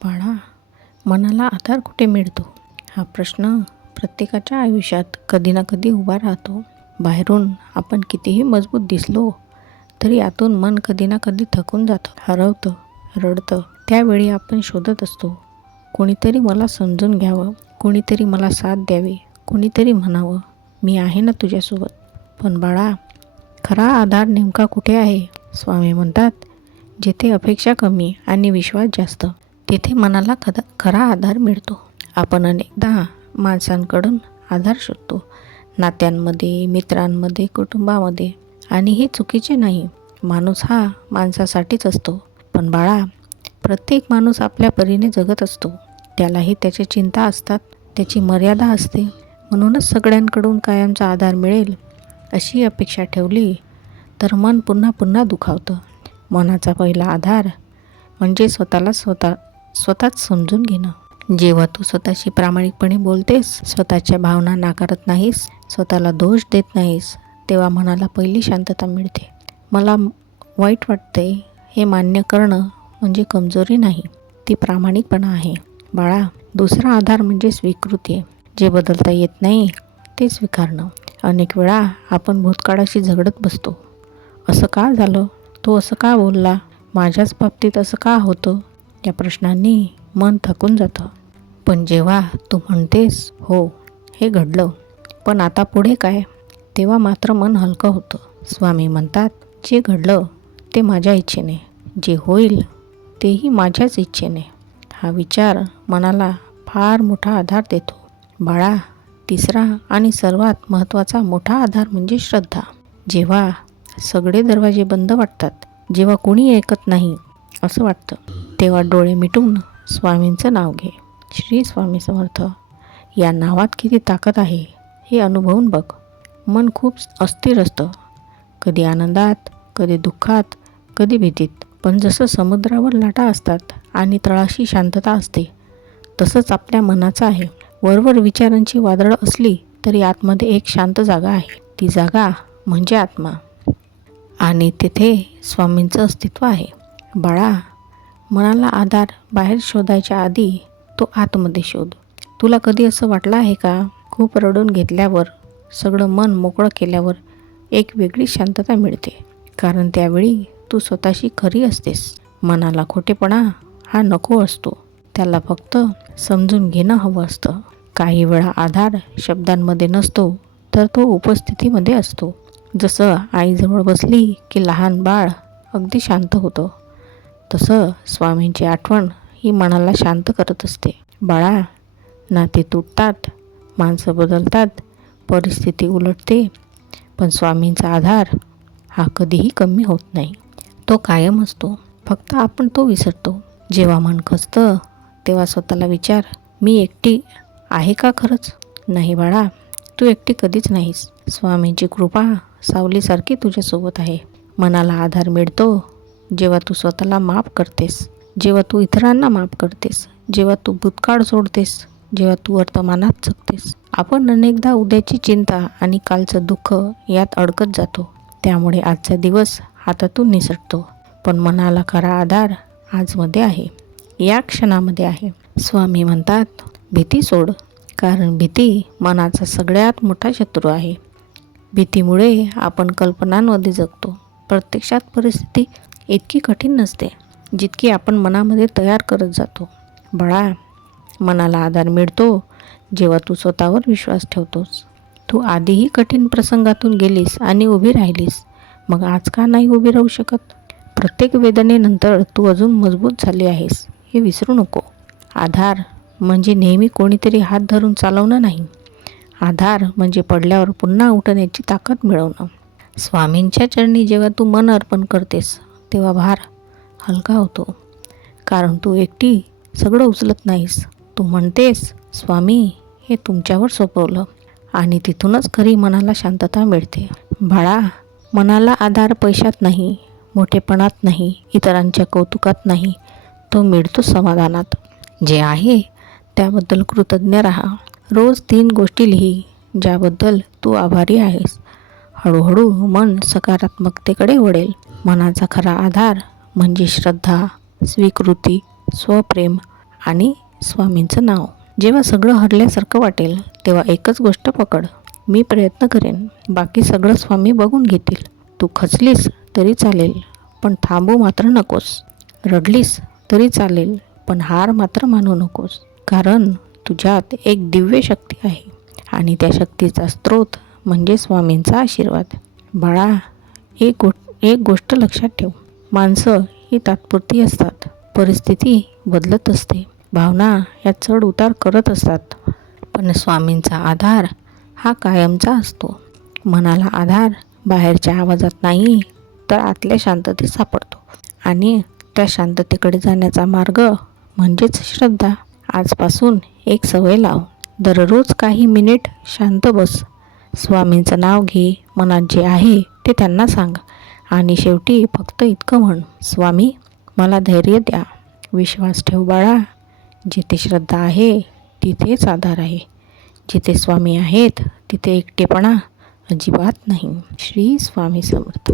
बाळा, मनाला आधार कुठे मिळतो? हा प्रश्न प्रत्येकाच्या आयुष्यात कधी ना कधी उभा राहतो. बाहेरून आपण कितीही मजबूत दिसलो तरी आतून मन कधी ना कधी थकून जातं, हरवतं, रडतं. त्यावेळी आपण शोधत असतो, कोणीतरी मला समजून घ्यावं, कोणीतरी मला साथ द्यावी, कोणीतरी म्हणावं, मी आहे ना तुझ्यासोबत. पण बाळा, खरा आधार नेमका कुठे आहे? स्वामी म्हणतात, जिथे अपेक्षा कमी आणि विश्वास जास्त, तिथे मनाला खरा आधार मिळतो. आपण अनेकदा माणसांकडून आधार शोधतो, नात्यांमध्ये, मित्रांमध्ये, कुटुंबामध्ये. आणि हे चुकीचे नाही. माणूस हा माणसासाठीच असतो. पण बाळा, प्रत्येक माणूस आपल्या परीने जगत असतो. त्यालाही त्याच्या चिंता असतात, त्याची मर्यादा असते. म्हणूनच सगळ्यांकडून कायमचा आधार मिळेल अशी अपेक्षा ठेवली तर मन पुन्हा पुन्हा दुखावतं. मनाचा पहिला आधार म्हणजे स्वतःच समजून घेणं. जेव्हा तू स्वतःशी प्रामाणिकपणे बोलतेस, स्वतःच्या भावना नाकारत नाहीस, स्वतःला दोष देत नाहीस, तेव्हा मनाला पहिली शांतता मिळते. मला वाईट वाटते हे मान्य करणं म्हणजे कमजोरी नाही, ती प्रामाणिकपणा आहे. बाळा, दुसरा आधार म्हणजे स्वीकृती आहे. जे बदलता येत नाही ते स्वीकारणं. अनेक वेळा आपण भूतकाळाशी झगडत बसतो. असं का झालं? तो असं का बोलला? माझ्याच बाबतीत असं का होतं? या प्रश्नांनी मन थकून जातं. पण जेव्हा तू म्हणतेस, हो हे घडलं, पण आता पुढे काय, तेव्हा मात्र मन हलकं होतं. स्वामी म्हणतात, जे घडलं ते माझ्या इच्छेने, जे होईल तेही माझ्याच इच्छेने. हा विचार मनाला फार मोठा आधार देतो. बाळा, तिसरा आणि सर्वात महत्त्वाचा मोठा आधार म्हणजे श्रद्धा. जेव्हा सगळे दरवाजे बंद वाटतात, जेव्हा कोणी ऐकत नाही असं वाटतं, तेव्हा डोळे मिटून स्वामींचं नाव घे. श्री स्वामी समर्थ या नावात किती ताकद आहे हे अनुभवून बघ. मन खूप अस्थिर असतं, कधी आनंदात, कधी दुःखात, कधी भीतीत. पण जसं समुद्रावर लाटा असतात आणि तळाशी शांतता असते, तसंच आपल्या मनाचं आहे. वरवर विचारांची वादळं असली तरी आतमध्ये एक शांत जागा आहे. ती जागा म्हणजे आत्मा. आणि तिथे स्वामींचं अस्तित्व आहे. बाळा, मनाला आधार बाहेर शोधायच्या आधी तो आतमध्ये शोध. तुला कधी असं वाटलं आहे का, खूप रडून घेतल्यावर, सगळं मन मोकळं केल्यावर एक वेगळी शांतता मिळते? कारण त्यावेळी तू स्वतःशी खरी असतेस. मनाला खोटेपणा हा नको असतो, त्याला फक्त समजून घेणं हवं असतं. काही वेळा आधार शब्दांमध्ये नसतो, तर तो उपस्थितीमध्ये असतो. जसं आईजवळ बसली की लहान बाळ अगदी शांत होतं, तसं स्वामींची आठवण ही मनाला शांत करत असते. बाळा, नाते तुटतात, माणसं बदलतात, परिस्थिती उलटते, पण स्वामींचा आधार हा कधीही कमी होत नाही. तो कायम असतो, फक्त आपण तो विसरतो. जेव्हा मन खचतं तेव्हा स्वतःला विचार, मी एकटी आहे का खरंच? नाही बाळा, तू एकटी कधीच नाहीस. स्वामींची कृपा सावलीसारखी तुझ्यासोबत आहे. मनाला आधार मिळतो जेव्हा तू स्वतःला माफ करतेस, जेव्हा तू इतरांना माफ करतेस, जेव्हा तू भूतकाळ सोडतेस, जेव्हा तू वर्तमानात जगतेस. आपण अनेकदा उद्याची चिंता आणि कालचं दुःख यात अडकत जातो. त्यामुळे आजचा दिवस हातातून निसटतो. पण मनाला खरा आधार आजमध्ये आहे, या क्षणामध्ये आहे. स्वामी म्हणतात, भीती सोड, कारण भीती मनाचा सगळ्यात मोठा शत्रू आहे. भीतीमुळे आपण कल्पनांमध्ये जगतो. प्रत्यक्षात परिस्थिती इतकी कठीण नसते जितकी आपण मनामध्ये तयार करत जातो. बाळा, मनाला आधार मिळतो जेव्हा तू स्वतःवर विश्वास ठेवतोस. तू आधीही कठीण प्रसंगातून गेलीस आणि उभी राहिलीस, मग आज का नाही उभी राहू शकत? प्रत्येक वेदनेनंतर तू अजून मजबूत झाली आहेस हे विसरू नको. आधार म्हणजे नेहमी कोणीतरी हात धरून चालवणं नाही. आधार म्हणजे पडल्यावर पुन्हा उठण्याची ताकद मिळवणं. स्वामींच्या चरणी जेव्हा तू मन अर्पण करतेस तेव्हा भार हलका होतो. कारण तू एकटी सगळं उचलत नाहीस. तू म्हणतेस, स्वामी हे तुमच्यावर सोपवलं, आणि तिथूनच खरी मनाला शांतता मिळते. बाळा, मनाला आधार पैशात नाही, मोठेपणात नाही, इतरांच्या कौतुकात नाही, तो मिळतो समाधानात. जे आहे त्याबद्दल कृतज्ञ राहा. रोज 3 गोष्टी लिही ज्याबद्दल तू आभारी आहेस. हळूहळू मन सकारात्मकतेकडे वळेल. मनाचा खरा आधार म्हणजे श्रद्धा, स्वीकृती, स्वप्रेम आणि स्वामींचं नाव. जेव्हा सगळं हरल्यासारखं वाटेल तेव्हा एकच गोष्ट पकड. मी प्रयत्न करेन, बाकी सगळं स्वामी बघून घेतील. तू खचलीस तरी चालेल, पण थांबू मात्र नकोस. रडलीस तरी चालेल, पण हार मात्र मानू नकोस. कारण तुझ्यात एक दिव्य शक्ती आहे आणि त्या शक्तीचा स्रोत म्हणजे स्वामींचा आशीर्वाद. बाळा, एक गोष्ट लक्षात ठेव. माणसं ही तात्पुरती असतात. परिस्थिती बदलत असते. भावना या चढ उतार करत असतात. पण स्वामींचा आधार हा कायमचा असतो. मनाला आधार बाहेरच्या आवाजात नाही, तर आतल्या शांततेत सापडतो. आणि त्या शांततेकडे जाण्याचा मार्ग म्हणजेच श्रद्धा. आजपासून एक सवय लाव. दररोज काही मिनिट शांत बस. स्वामींचं नाव घे. मनात जे आहे ते त्यांना सांग. आणि शेवटी फक्त इतकं म्हण, स्वामी मला धैर्य द्या. विश्वास ठेव बाळा. जिथे श्रद्धा आहे तिथेच आधार आहे. जिथे स्वामी आहेत तिथे एकटेपणा अजिबात नाही. श्री स्वामी समर्थ.